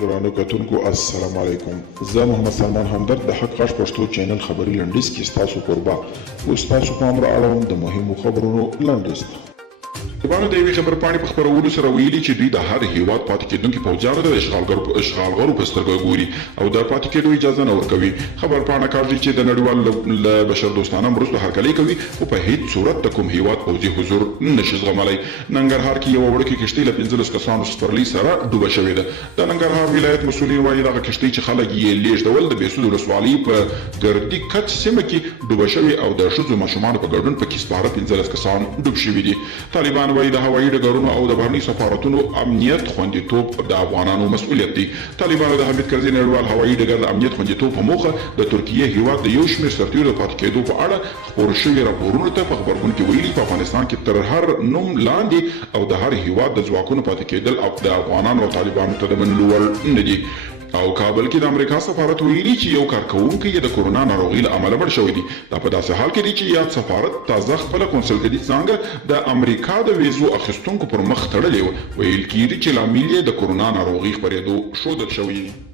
ګرانو کتونکو السلام علیکم. زه محمد سلمان همدرد د حق غږ پښتو چینل خبري لنډیز کې ستاسو کوربه اوس تاسو پام را اړوم د مهمو خبرونو لنډیز ته. طالبانو د یوې خبرپاڼې په خپرولو سره ویلي چې دوی د هر هیواد پاتې کېدونکي پوځیانو ته د اشغالګرو په سترګه ګوري او د پاتې کېدو اجازه نه ورکوي. خبرپاڼه کاږي چې د نړیوال له بشردوستانه مرستو هرکلی کوي خو په هیڅ صورت د کوم هیواد پوځي حضور نشي زغملی. ننګرهار کې یوه وړوکې کښتۍ له 15 کسانو سپرلۍ سره ډوبه شوې ده. د ننګرهار ولایت مسؤلین وایي دغه کښتۍ چې خلک یې لیږدول د بېسود ولسوالۍ په ګردي کچ سیمه کې ډوبه شوې او د ښځو ماشومانو په ګډون پکې سپاره 15 کسان ډوب شوي دي. طالبان وایي د هوایي ډګرونو او د بهرني سفارتونو امنیت خوندیتوب د افغانانو مسؤلیت دی. طالبانو د حمید کرزي نړیوال هوایي ډګر د امنیت خوندیتوب په موخه د ترکیې هیواد د یو شمېر سرتیرو د پاتې کېدو په اړه خپور شوي راپورونو ته په خبرګون کې ویلي په افغانستان کې تر هر نوم لاندې او د هر هیواد د ځواکونو پاتې کېدل او د افغانانو او طالبانو ته د منلو وړ نه دي. او کابل کې د امریکا سفارت ویلي چې یو کارکوونکی یې د کورونا ناروغۍ له امله مړ شوی دی. دا په داسې حال کې دی چې یاد سفارت تازه خپله قونسلګري څانګه د امریکا د ویزو اخیستونکو پر مخ تړلې وه. ویل کېږي چې لامل یې د کورونا ناروغۍ خپرېدو ښودل شوی دی.